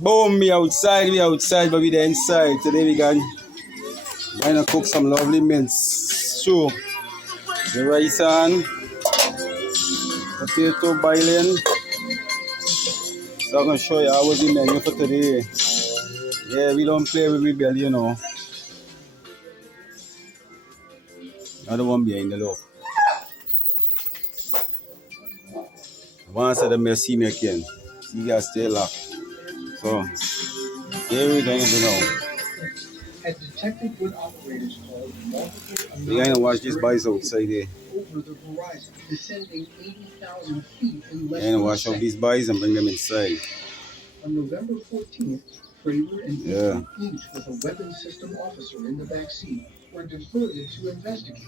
Boom, we outside, but we the inside. Today we gonna cook some lovely mince stew. The rice on, potato boiling. So I'm gonna show you how was the menu for today. Yeah, we don't play with belly, you know. Another one behind the look. Once the messy making, you guys stay locked. So here we're gonna do now. As detected with operators called multiple we're gonna watch these boys outside here. Over the horizon, descending 80,000 feet in less than wash out these boys and bring them inside. On November 14th, Fravor and each with a weapons system officer in the backseat were diverted to investigate.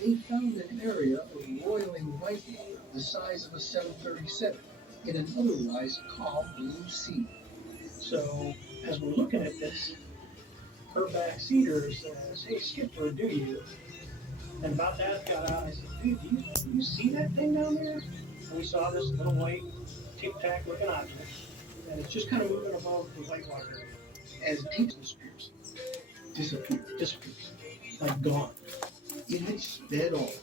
They found an area of roiling white water the size of a 737 in an otherwise calm blue sea. So, as we're looking at this, her backseater says, "Hey, Skipper, do you?" And about that got out. I said, "Dude, do you see that thing down there?" And we saw this little white tic-tac looking object, and it's just kind of moving above the white water area. As deep disappears, like gone. It had sped off.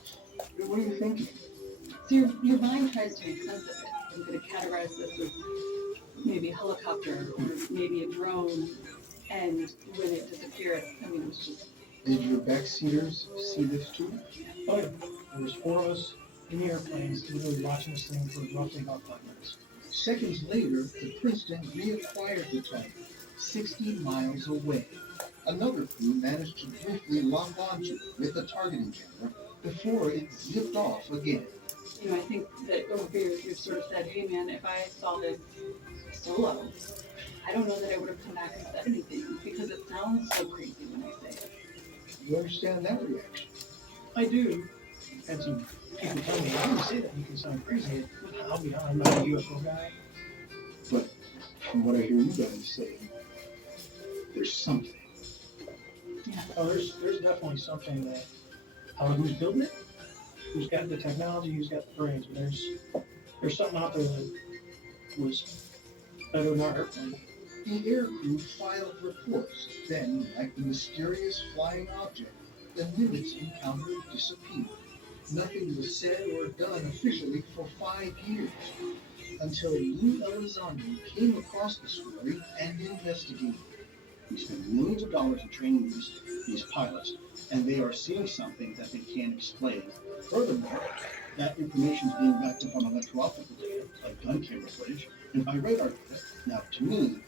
What are you thinking? So your mind tries to make sense of it. I'm going to categorize this as maybe a helicopter or maybe a drone. And when it disappeared, I mean, it was just... Did your backseaters see this too? Oh, yeah. There was 4 of us in the airplane, literally watching this thing for roughly about 5 minutes. Seconds later, the Princeton reacquired the target, 60 miles away. Another crew managed to briefly lock onto it with a targeting camera before it zipped off again. You know, I think that over here you've sort of said, "Hey man, if I saw this solo, I don't know that I would have come back and said anything because it sounds so crazy when I say it." You understand that reaction? I do. Had some people tell me, "I didn't say that. You can sound crazy." I'll be honest, I'm not a UFO guy. But from what I hear you guys say, there's something. Yeah. Oh, there's definitely something that. Who's building it? Who's got the technology? Who's got the brains? But there's something out there that was better than our airplane. The aircrew filed reports. Then, like the mysterious flying object, the minutes encounter disappeared. Nothing was said or done officially for 5 years, until Lou Elizondo came across the story and investigated. We spend millions of dollars in training these pilots, and they are seeing something that they can't explain. Furthermore, that information is being backed up on electro-optical data, like gun camera footage, and by radar data. Now, to me,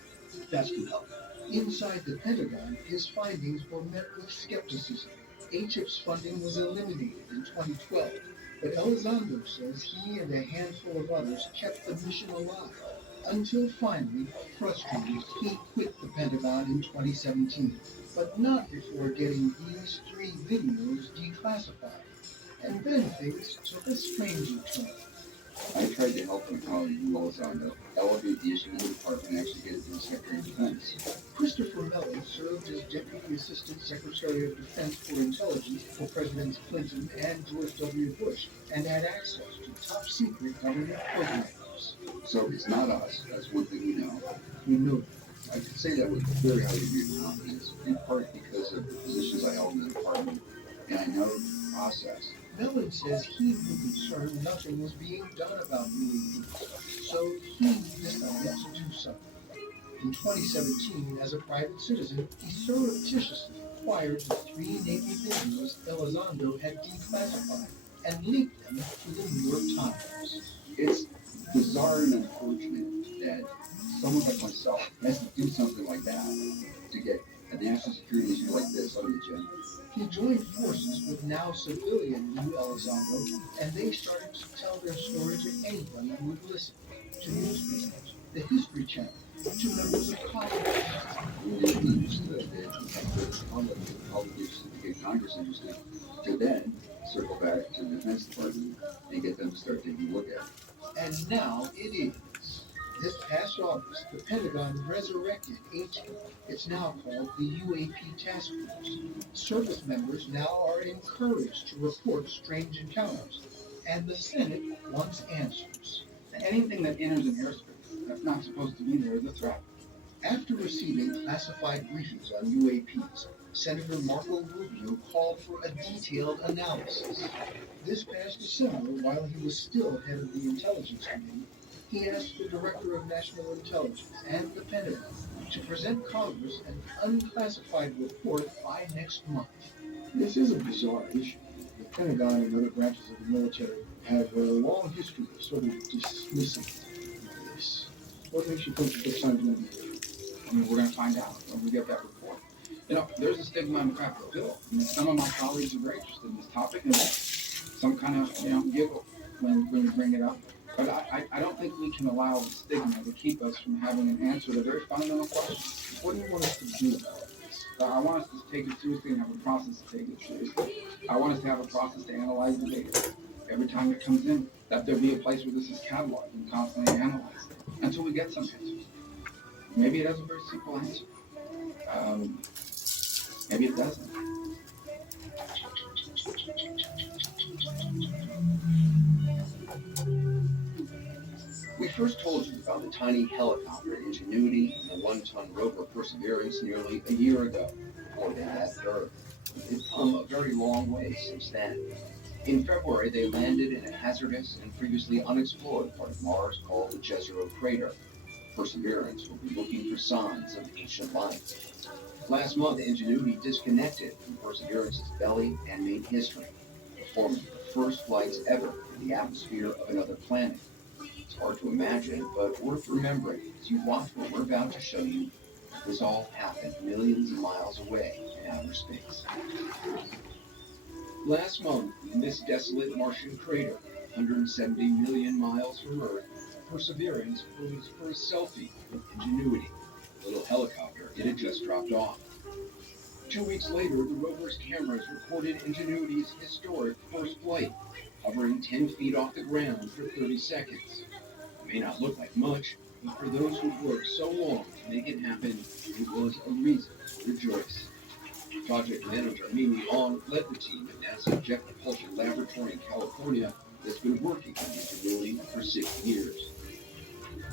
that's compelling. Inside the Pentagon, his findings were met with skepticism. HIP's funding was eliminated in 2012, but Elizondo says he and a handful of others kept the mission alive. Until finally, frustrated, he quit the Pentagon in 2017, but not before getting these 3 videos declassified. And then things took a stranger turn. I tried to help my colleague Lou Elizondo elevate the issue in the department and actually get it to the Secretary of Defense. Christopher Mellon served as Deputy Assistant Secretary of Defense for Intelligence for Presidents Clinton and George W. Bush, and had access to top-secret government programs. So it's not us. That's one thing we know. We know. I can say that with a very high degree of confidence, in part because of the positions I held in the department, and I know the process. Mellon says he grew concerned nothing was being done about UAPs, so he decided to do something. In 2017, as a private citizen, he surreptitiously acquired the 3 Navy videos Elizondo had declassified and leaked them to the New York Times. It's bizarre and unfortunate that someone like myself has to do something like that to get a national security issue like this on the agenda. He joined forces with now civilian Lou Elizondo, and they started to tell their story to anybody who would listen. To newspapers, the History Channel, to members of Congress. We didn't understood that the public interested to get Congress interested, to then circle back to the Defense Department and get them to start taking a look at it. And now it is. This past August, the Pentagon resurrected HIP. It's now called the UAP Task Force. Service members now are encouraged to report strange encounters. and the Senate wants answers. Anything that enters an airspace that's not supposed to be there is a threat. After receiving classified briefings on UAPs, Senator Marco Rubio called for a detailed analysis. This past December, while he was still head of the Intelligence Committee, he asked the Director of National Intelligence and the Pentagon to present Congress an unclassified report by next month. This is a bizarre issue. The Pentagon and other branches of the military have a long history of sort of dismissing this. What makes you think that this time's going to be different? I mean, we're going to find out when we get that report. You know, there's a stigma on Capitol Hill. I mean, some of my colleagues are very interested in this topic, and some kind of, giggle when you bring it up. But I don't think we can allow the stigma to keep us from having an answer to very fundamental questions. What do you want us to do about this? I want us to take it seriously and have a process to take it seriously. I want us to have a process to analyze the data every time it comes in, that there be a place where this is cataloged and constantly analyzed until we get some answers. Maybe it has a very simple answer. Maybe it doesn't. We first told you about the tiny helicopter Ingenuity and the one-ton rover Perseverance nearly a year ago, before they left Earth. They've come a very long way since then. In February, they landed in a hazardous and previously unexplored part of Mars called the Jezero Crater. Perseverance will be looking for signs of ancient life. Last month, Ingenuity disconnected from Perseverance's belly and made history, performing the first flights ever in the atmosphere of another planet. It's hard to imagine, but worth remembering as you watch what we're about to show you. This all happened millions of miles away in outer space. Last month, in this desolate Martian crater, 170 million miles from Earth, Perseverance posed for a selfie with Ingenuity, the little helicopter it had just dropped off. 2 weeks later, the rover's cameras recorded Ingenuity's historic first flight, hovering 10 feet off the ground for 30 seconds. It may not look like much, but for those who worked so long to make it happen, it was a reason to rejoice. Project manager Mimi Ong led the team at NASA Jet Propulsion Laboratory in California that's been working on Ingenuity for 6 years.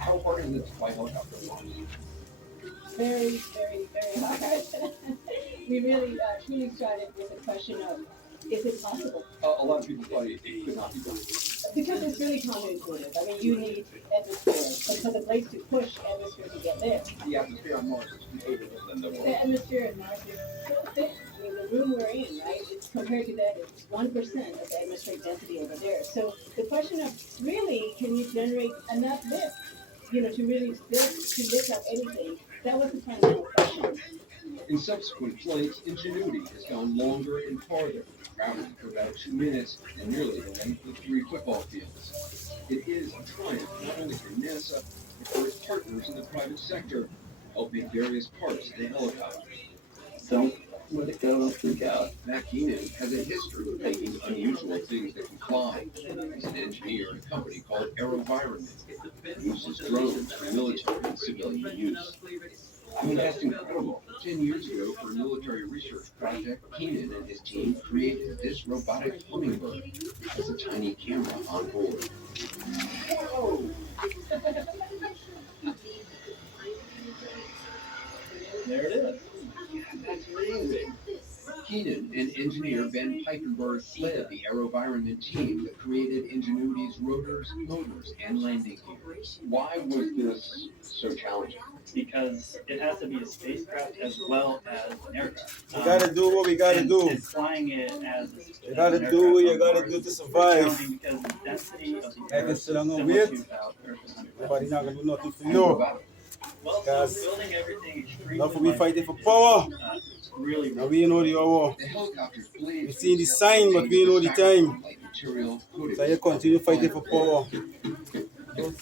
How hard is it to fly helicopter on Mars? Very, very, very hard. We really truly started with the question of, is it possible? A lot of people thought it could not be done. Because it's really counterintuitive. I mean, you need atmosphere, but for the blades to push atmosphere to get there. The atmosphere on Mars is completely different than the The world. atmosphere in Mars is so thick. I mean, the room we're in, right? It's compared to that, it's 1% of the atmospheric density over there. So the question of really, can you generate enough lift, to really lift up anything? That was the fundamental question. In subsequent flights, Ingenuity has gone longer and farther, traveling for about 2 minutes and nearly the length of 3 football fields. It is a triumph not only for NASA, but for its partners in the private sector, helping various parts of the helicopter. Don't let it go, don't freak out. Matt Keenan has a history of making unusual things that can fly. He's an engineer at a company called AeroVironment. He uses drones for military and civilian use. I mean, that's incredible. 10 years ago, for a military research project, Keenan and his team created this robotic hummingbird. It's a tiny camera on board. Whoa! There it is. That's amazing. Keenan and engineer Ben Pfeifenberg led the AeroVironment team that created Ingenuity's rotors, motors, and landing gear. Why was this so challenging? Because it has to be a spacecraft as well as an aircraft. You gotta do what we gotta and, do. And flying it as You gotta an do what you aircraft gotta on do to Mars is survive. challenging because the density of the Hey, Earth can is sit down and similar wait. to how Earth is under Nobody not gonna do nothing for And you. robotic. Well, Guys, so building everything extremely Enough of we light fighting for is, power. really, Now we know the hour. The helicopter's blades We see the sign, but we know the time. like material coated So you with continue fighting for power. Don't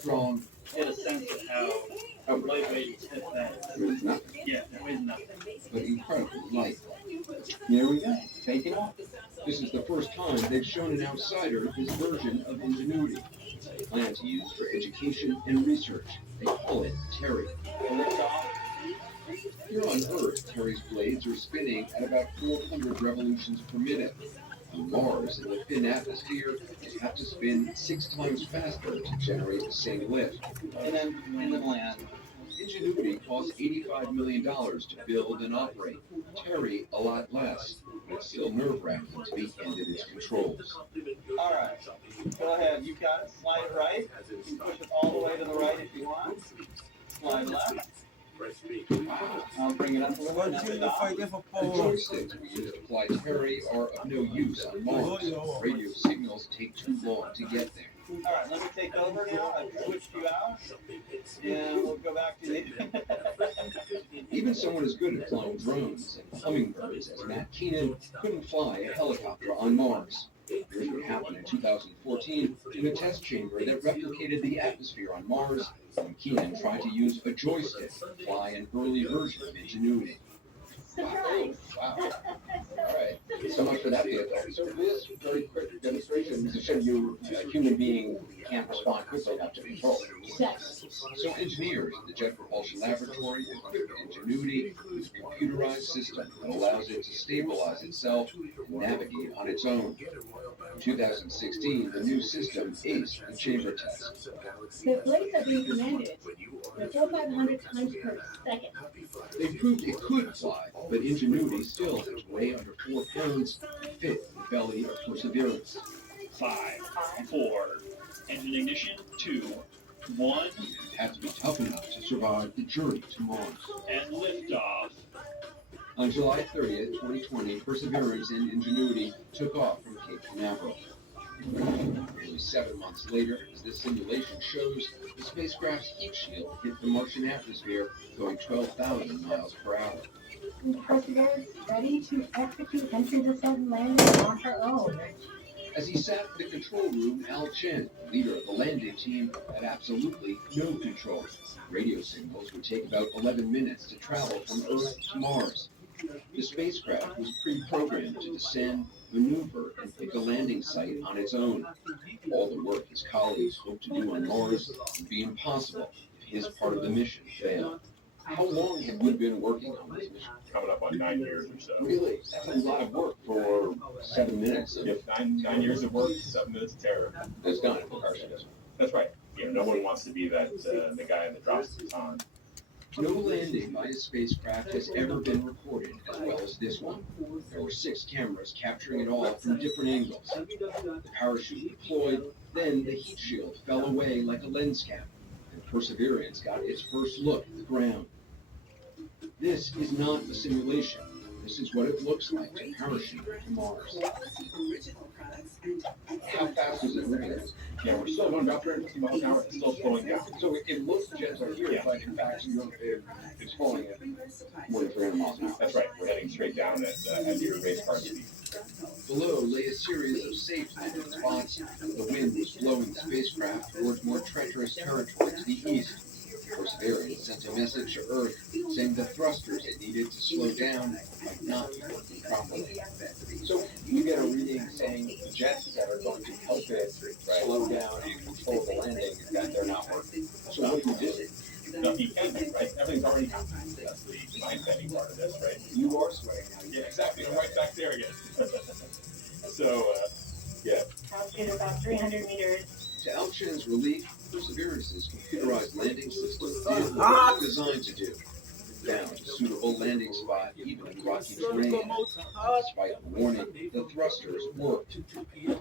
strong. get a sense of how lightweight tip that is. It's nothing, Yeah, there weighs nothing. but incredibly light. Here we go. Taking off. This is the first time they've shown an outsider this version of Ingenuity. They plan to use for education and research. They call it Terry. Here on Earth, Terry's blades are spinning at about 400 revolutions per minute. On Mars, in the thin atmosphere, it had to spin 6 times faster to generate the same lift. And then land. Ingenuity cost $85 million to build and operate. Terry, a lot less. But it's still nerve-wracking to be handed its controls. All right. Go ahead. You've got it. Slide it right. You can push it all the way to the right if you want. Slide left. I'll bring it up a little bit. Now Continue stop. fighting for The power. joysticks we use to fly Terry are of no use on Mars. Radio signals take too long to get there. All right, let me take over now. I've switched you out. And we'll go back to you. Even someone as good at flying drones and hummingbirds as Matt Keenan couldn't fly a helicopter on Mars. Here's what happened in 2014 in a test chamber that replicated the atmosphere on Mars when Keenan tried to use a joystick to fly an early version of Ingenuity. Surprise. Wow. All right. So much for that vehicle. So this very quick demonstration is to show you a human being can't respond quickly enough to control. Exactly. So engineers at the Jet Propulsion Laboratory equipped Ingenuity with a computerized system that allows it to stabilize itself and navigate on its own. In 2016, the new system aced the chamber test. The blades are being commanded. They're 4,500 times per second. They proved it could fly, but Ingenuity still has way under 4 pounds to fit the belly of Perseverance. 5, 4, engine ignition, 2, 1, It had to be tough enough to survive the journey to Mars. and liftoff. On July 30th, 2020, Perseverance and Ingenuity took off from Cape Canaveral. Nearly 7 months later, as this simulation shows, the spacecraft's heat shield hit the Martian atmosphere going 12,000 miles per hour. Perseverance ready to execute entry, descent, and landing on her own. As he sat in the control room, Al Chen, leader of the landing team, had absolutely no control. Radio signals would take about 11 minutes to travel from Earth to Mars. The spacecraft was pre-programmed to descend, maneuver, and pick a landing site on its own. All the work his colleagues hoped to do on Mars would be impossible if his part of the mission failed. How long have you been working on this mission? Coming up on 9 years or so. Really? That's a lot of work for 7 minutes. Yep, nine years of work, 7 minutes of terror. That's done it for Carson. That's right. No one wants to be that the guy that drops the baton. No landing by a spacecraft has ever been recorded as well as this one. There were 6 cameras capturing it all from different angles. The parachute deployed, then the heat shield fell away like a lens cap, and Perseverance got its first look at the ground. This is not a simulation. This is what it looks like to parachute to Mars. How fast is it moving? Yeah, we're still going about 350 miles an hour. It's still slowing down. So it looks gentle here, but in fact it's falling at more than 300 miles an hour. That's right. We're heading straight down at your race car speed. Below lay a series of safe landing spots. The wind was blowing the spacecraft towards more treacherous territory to the east. Perseverance sent a message to Earth saying the thrusters it needed to slow down might not be working properly. So you get a reading saying the jets that are going to help it slow down and control the landing, that they're not working. So what do you do? Nothing can be, right? Everything's already happened. That's the mind-bending part of this, right? You are sweating. Yeah, exactly. I'm right back there again. So, yeah. Altitude about 300 meters. To Al Chen's relief, Perseverance's computerized landing system did what it was designed to do. Found a suitable landing spot even in rocky terrain. Despite the warning, the thrusters worked. You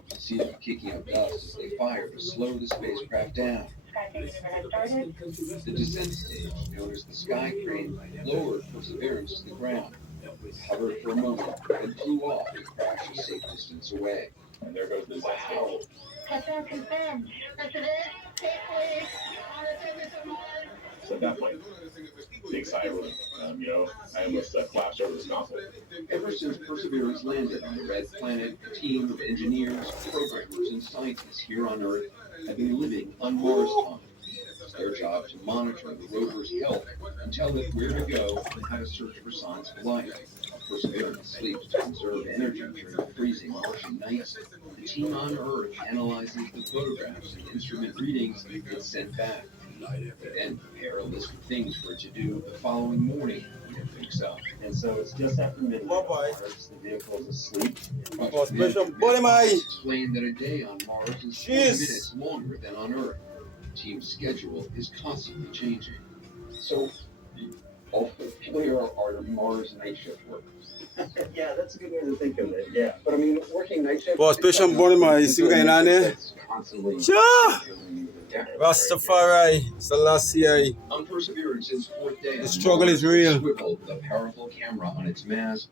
can see them kicking up dust as they fired to slow the spacecraft down. The descent stage, known as the sky crane, lowered Perseverance to the ground. It hovered for a moment, then flew off and crashed a safe distance away. And there goes the descent stage. Touchdown confirmed. Perseverance safely on the surface of Mars. So at that point, big sigh of relief. I almost collapsed over this console. Ever since Perseverance landed on the Red Planet, a team of engineers, programmers, and scientists here on Earth have been living on Mars time. It's their job to monitor the rover's health and tell it where to go and how to search for signs of life. Perseverance sleeps to conserve energy during the freezing Martian nights. The team on Earth analyzes the photographs and instrument readings it's sent back. Then prepare a list of things for it to do the following morning when it wakes up. And so it's just after midnight. Bye-bye. Mars, the vehicle is asleep. For special body my. Explained that a day on Mars is 20 Jeez. minutes longer than on Earth. The team's schedule is constantly changing. So, ultimately, are Mars night shift workers? Yeah, that's a good way to think of it. Yeah. But I mean, working night shift. For special body my. See what going on there? It's constantly. Cha! Yeah. Rastafari. Selassie. On Perseverance's fourth day, The struggle is real. Swivel, the powerful camera on its mast,